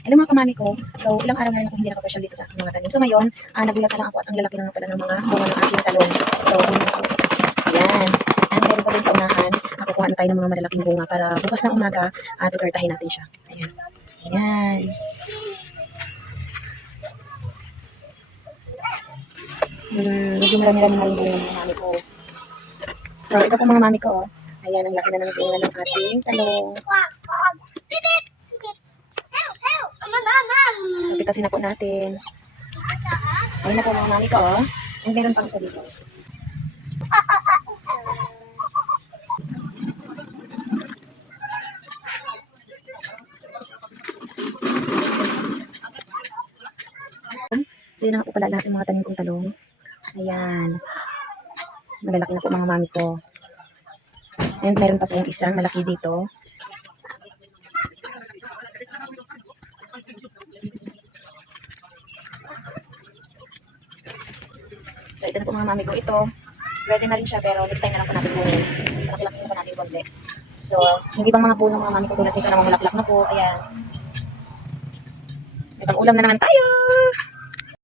Hello mga kamami ko. So, ilang araw na rin ako hindi nakapasyal dito sa aking mga tanim. So, ngayon, nagulat na lang ako at ang lalaki na nga pala ng mga bunga ng aking talong. So, ayan. And meron pa din sa unahan, kukuhaan tayo ng mga malalaking bunga para bukas ng umaga, tutortahin natin siya. Ayan. Ayan. Medyo marami-rami na rin bunga ng mga mami ko. So, ito po mga mami ko. Ayan, ang laki na ng bunga ng ating talong. So, pitasin na po natin. Ayun na po mga mami ko, oh. And meron pang isa dito. So, yun na nga po pala lahat ng mga tanim kong talong. Ayan. Malalaki na po mga mami ko. And meron pa po yung isang malaki dito. So, ito na po mga mami ko. Ito, ready na rin siya pero next time na lang po natin kunin. Malaki-laki na po natin konti. So, yung ibang mga puno mga mami ko tulad dito na mga bulaklak na po. Ayan. May pang ulam na naman tayo!